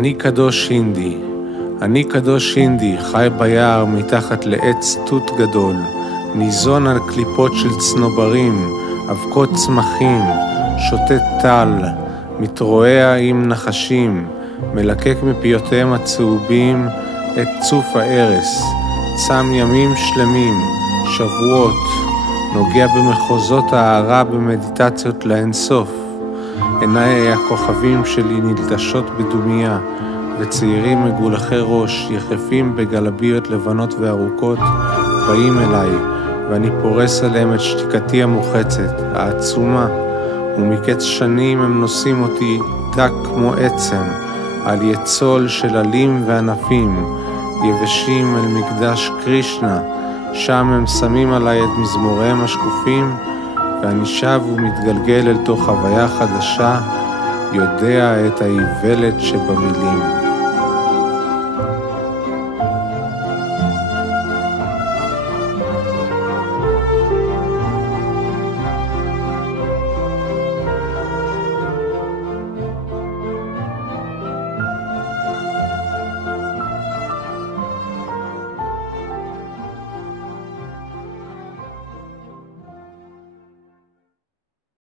אני קדוש הינדי, אני קדוש הינדי, חי ביער מתחת לעץ תות גדול, ניזון על קליפות של צנוברים, אבקות צמחים, שותה טל, מתרועע עם נחשים, מלקק מפיותיהם הצהובים את צוף הארס, צם ימים שלמים, שבועות, נוגע במחוזות הערה במדיטציות לאינסוף. עיניי הכוכבים שלי נלטשות בדומיה, וצעירים מגולחי ראש, יחפים בגלביות לבנות וארוכות, באים אליי, ואני פורס עליהם את שתיקתי המוחצת, העצומה, ומקץ שנים הם נושאים אותי דק כמו עצם, על יצול של עלים וענפים, יבשים אל מקדש קרישנה, שם הם שמים עליי את מזמוריהם השקופים, ואני שב ומתגלגל אל תוך חוויה חדשה, יודע את האיוולת שבמילים.